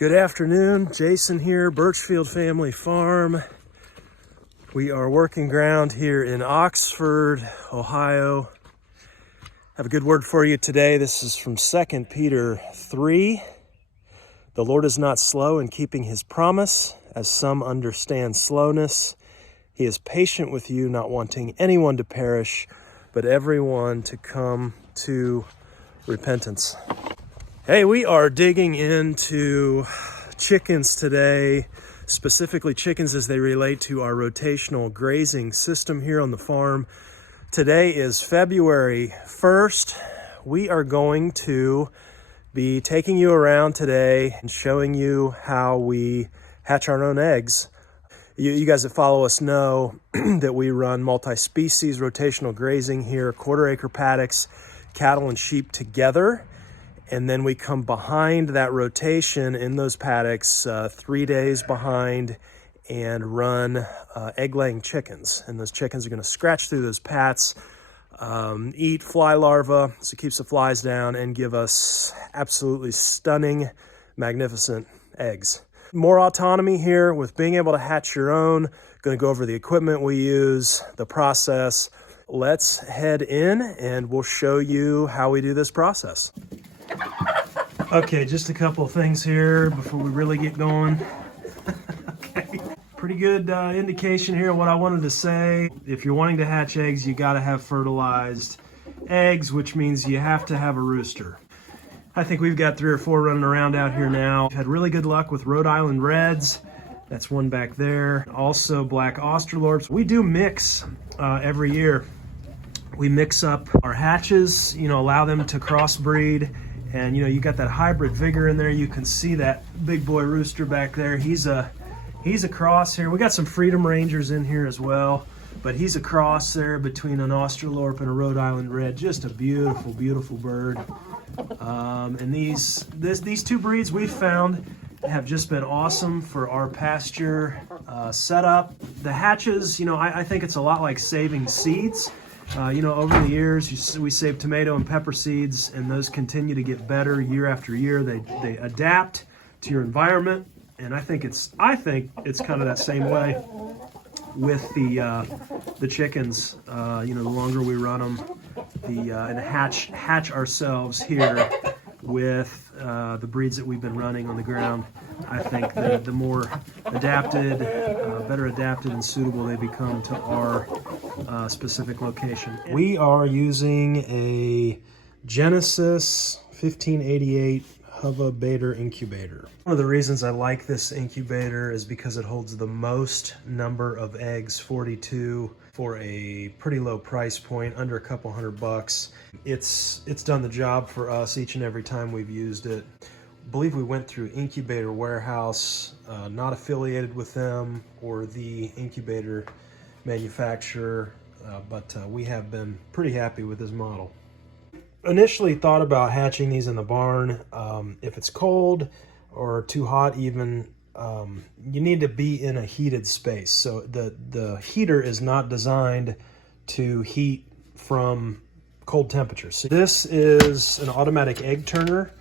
Good afternoon, Jason here, Birchfield Family Farm. We are working ground here in Oxford, Ohio. I have a good word for you today. This is from 2 Peter 3. The Lord is not slow in keeping his promise, as some understand slowness. He is patient with you, not wanting anyone to perish, but everyone to come to repentance. Hey, we are digging into chickens today, specifically chickens as they relate to our rotational grazing system here on the farm. Today is February 1st. We are going to be taking you around today and showing you how we hatch our own eggs. You guys that follow us know that we run multi-species rotational grazing here, quarter-acre paddocks, cattle and sheep together. And then we come behind that rotation in those paddocks 3 days behind and run egg-laying chickens. And those chickens are going to scratch through those pats, eat fly larvae, so it keeps the flies down, and give us absolutely stunning, magnificent eggs. More autonomy here with being able to hatch your own. Going to go over the equipment we use, the process. Let's head in and we'll show you how we do this process. Okay, just a couple of things here before we really get going. Okay, pretty good indication here of what I wanted to say. If you're wanting to hatch eggs, you got to have fertilized eggs, which means you have to have a rooster. I think we've got 3 or 4 running around out here now. We've had really good luck with Rhode Island Reds. That's one back there. Also black Australorps. We do mix every year. We mix up our hatches, allow them to crossbreed. And you got that hybrid vigor in there. You can see that big boy rooster back there. He's a cross here. We got some Freedom Rangers in here as well, but he's a cross there between an Australorp and a Rhode Island Red. Just a beautiful, beautiful bird. And these 2 breeds we've found have just been awesome for our pasture setup. The hatches, I think it's a lot like saving seeds. Over the years, we save tomato and pepper seeds, and those continue to get better year after year. They adapt to your environment, and I think it's kind of that same way with the chickens. The longer we run them, and hatch ourselves here with the breeds that we've been running on the ground. I think the more adapted, better adapted and suitable they become to our specific location. We are using a Genesis 1588 Hubba Bader incubator. One of the reasons I like this incubator is because it holds the most number of eggs, 42, for a pretty low price point, under a couple $100. It's done the job for us each and every time we've used it. I believe we went through Incubator Warehouse, not affiliated with them or the incubator manufacturer, but we have been pretty happy with this model. Initially thought about hatching these in the barn. If it's cold or too hot even, you need to be in a heated space. So the heater is not designed to heat from cold temperatures. So this is an automatic egg turner.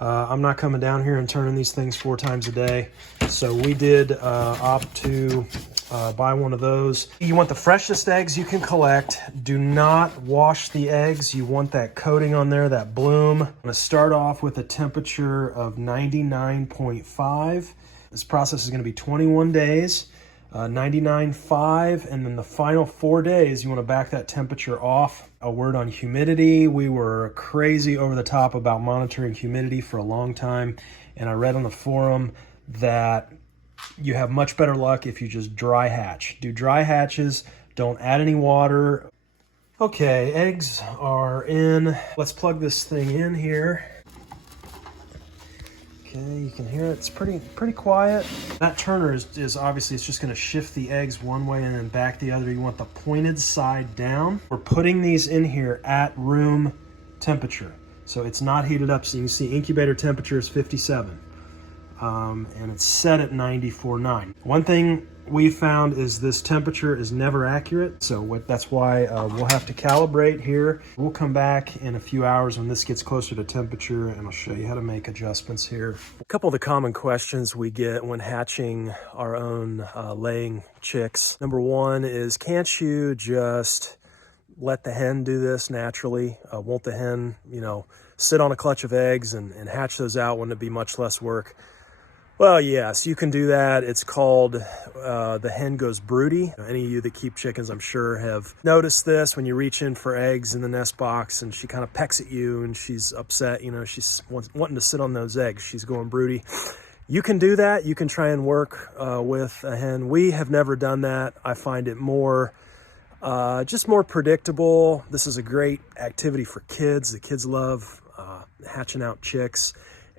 I'm not coming down here and turning these things 4 times a day. So we did opt to buy one of those. You want the freshest eggs you can collect. Do not wash the eggs. You want that coating on there, that bloom. I'm gonna start off with a temperature of 99.5. This process is gonna be 21 days, 99.5, and then the final 4 days, you wanna back that temperature off. A word on humidity. We were crazy over the top about monitoring humidity for a long time, and I read on the forum that you have much better luck if you just dry hatch. Do dry hatches, don't add any water. Okay, eggs are in. Let's plug this thing in here. Okay, you can hear it. It's pretty quiet. That turner is obviously, it's just going to shift the eggs one way and then back the other. You want the pointed side down. We're putting these in here at room temperature, so it's not heated up. So you can see incubator temperature is 57, and it's set at 94.9. One thing we found is this temperature is never accurate. So that's why we'll have to calibrate here. We'll come back in a few hours when this gets closer to temperature, and I'll show you how to make adjustments here. A couple of the common questions we get when hatching our own laying chicks. Number one is, can't you just let the hen do this naturally? Won't the hen, sit on a clutch of eggs and hatch those out? Wouldn't it be much less work? Well, yes, you can do that. It's called the hen goes broody. Any of you that keep chickens, I'm sure, have noticed this when you reach in for eggs in the nest box and she kind of pecks at you and she's upset. She's wanting to sit on those eggs. She's going broody. You can do that. You can try and work with a hen. We have never done that. I find it just more predictable. This is a great activity for kids. The kids love hatching out chicks.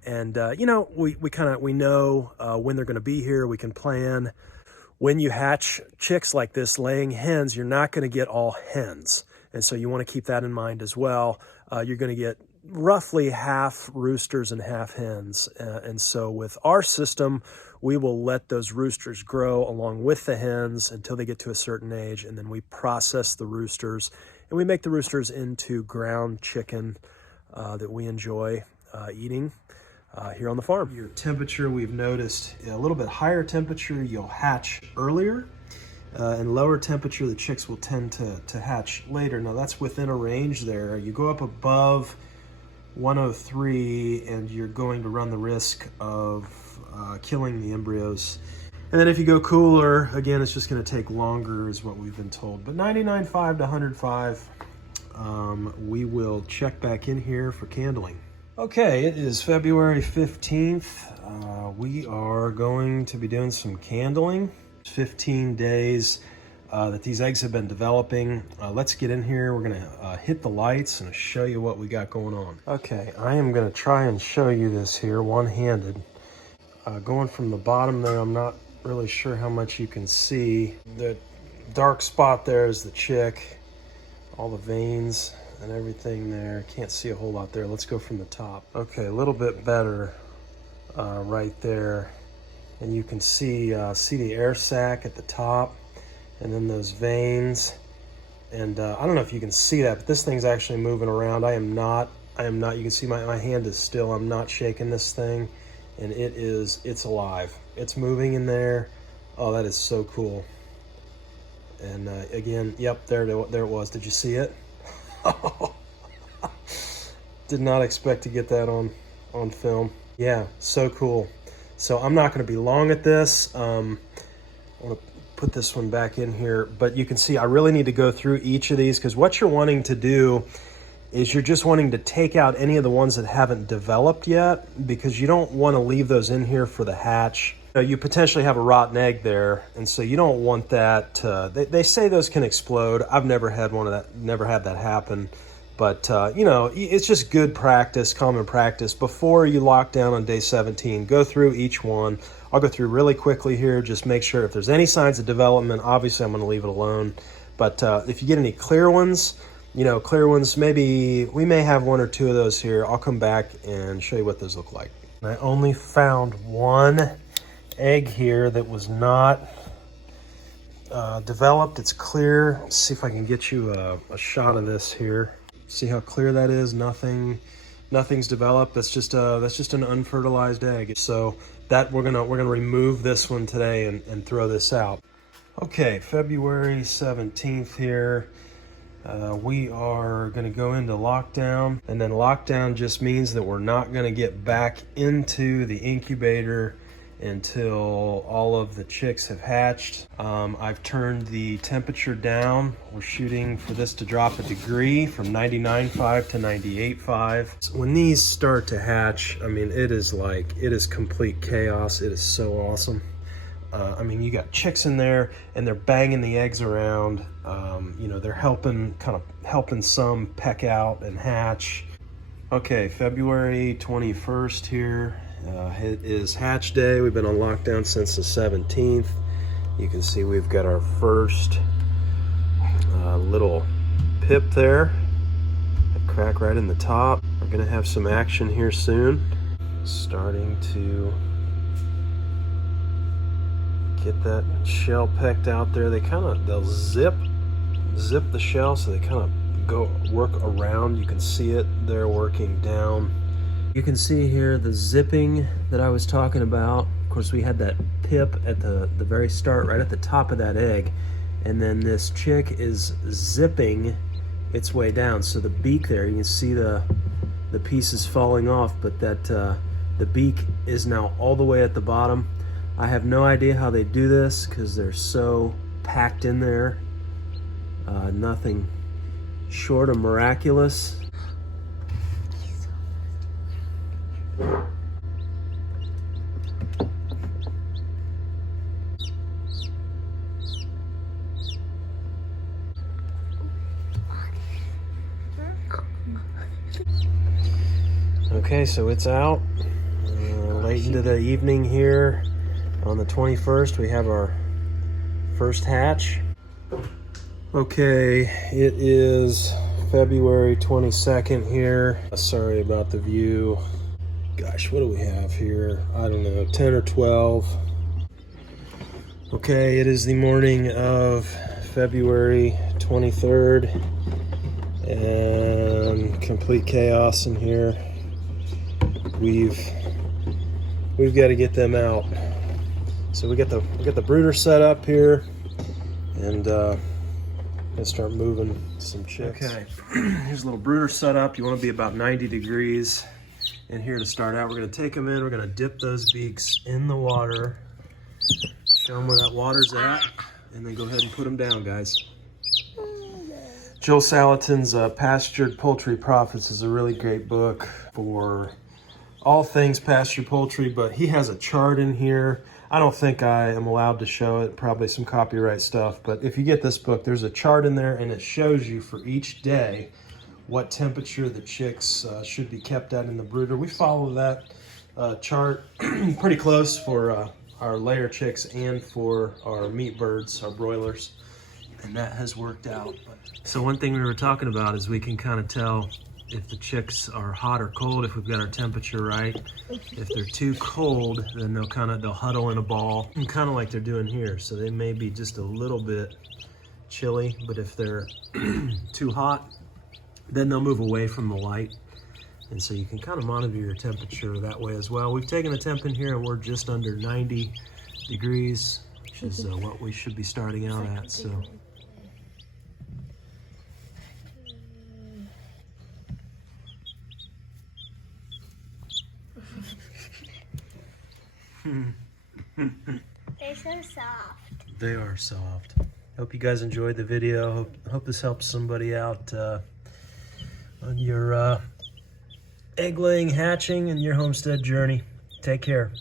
And, we know when they're going to be here. We can plan. When you hatch chicks like this, laying hens, you're not going to get all hens. And so you want to keep that in mind as well. You're going to get roughly half roosters and half hens. And so with our system, we will let those roosters grow along with the hens until they get to a certain age. And then we process the roosters and we make the roosters into ground chicken that we enjoy eating here on the farm. Your temperature, we've noticed a little bit higher temperature, you'll hatch earlier. And lower temperature, the chicks will tend to hatch later. Now that's within a range there. You go up above 103 and you're going to run the risk of killing the embryos. And then if you go cooler, again, it's just going to take longer is what we've been told. But 99.5 to 105, we will check back in here for candling. Okay, it is February 15th. We are going to be doing some candling. 15 days that these eggs have been developing. Let's get in here. We're gonna hit the lights and show you what we got going on. Okay, I am gonna try and show you this here one-handed. Going from the bottom there, I'm not really sure how much you can see. The dark spot there is the chick, all the veins and everything there. Can't see a whole lot there. Let's go from the top. Okay, a little bit better right there. And you can see the air sac at the top and then those veins. And I don't know if you can see that, but this thing's actually moving around. I am not, you can see my hand is still, I'm not shaking this thing. And it's alive. It's moving in there. Oh, that is so cool. And again, yep, there it was. Did you see it? Did not expect to get that on film. Yeah, so cool. So I'm not going to be long at this. I want to put this one back in here, but you can see I really need to go through each of these because what you're wanting to do is you're just wanting to take out any of the ones that haven't developed yet because you don't want to leave those in here for the hatch. You potentially have a rotten egg there, and so you don't want that. They say those can explode. I've never had never had that happen. But, it's just good practice, common practice. Before you lock down on day 17, go through each one. I'll go through really quickly here. Just make sure if there's any signs of development, obviously I'm going to leave it alone. But if you get any clear ones, maybe we may have one or two of those here. I'll come back and show you what those look like. I only found one egg here that was not developed. It's clear. Let's see if I can get you a shot of this here. See how clear that is? Nothing's developed. That's just an unfertilized egg. So that we're gonna remove this one today and throw this out. Okay, February 17th here. We are gonna go into lockdown, and then lockdown just means that we're not gonna get back into the incubator until all of the chicks have hatched. I've turned the temperature down. We're shooting for this to drop a degree from 99.5 to 98.5. When these start to hatch, I mean, it is complete chaos. It is so awesome. You got chicks in there and they're banging the eggs around. They're helping some peck out and hatch. Okay, February 21st here. It is hatch day. We've been on lockdown since the 17th. You can see we've got our first little pip there. A crack right in the top. We're gonna have some action here soon. Starting to Get that shell pecked out there. They'll zip the shell, so they kind of work around. You can see it there working down. You can see here the zipping that I was talking about. Of course, we had that pip at the very start, right at the top of that egg. And then this chick is zipping its way down. So the beak there, you can see the pieces falling off, but that the beak is now all the way at the bottom. I have no idea how they do this because they're so packed in there. Nothing short of miraculous. Okay, so it's out late into the evening here. On the 21st, we have our first hatch. Okay, it is February 22nd here. Sorry about the view. Gosh, what do we have here? I don't know, 10 or 12. Okay, it is the morning of February 23rd, and complete chaos in here. We've got to get them out. So we got the brooder set up here, and gonna start moving some chicks. Okay, here's a little brooder set up. You want to be about 90 degrees in here to start out. We're gonna take them in. We're gonna dip those beaks in the water, show them where that water's at, and then go ahead and put them down, guys. Joel Salatin's Pastured Poultry Profits is a really great book for all things pasture poultry, but he has a chart in here. I don't think I am allowed to show it, probably some copyright stuff, but if you get this book, there's a chart in there, and it shows you for each day what temperature the chicks should be kept at in the brooder. We follow that chart pretty close for our layer chicks and for our meat birds, our broilers, and that has worked out. So one thing we were talking about is we can kind of tell if the chicks are hot or cold, if we've got our temperature right. If they're too cold, then they'll huddle in a ball, kind of like they're doing here. So they may be just a little bit chilly, but if they're too hot, then they'll move away from the light. And so you can kind of monitor your temperature that way as well. We've taken the temp in here, and we're just under 90 degrees, which is what we should be starting out at. So. They're so soft. They are soft. Hope you guys enjoyed the video. Hope this helps somebody out on your egg laying, hatching, and your homestead journey. Take care.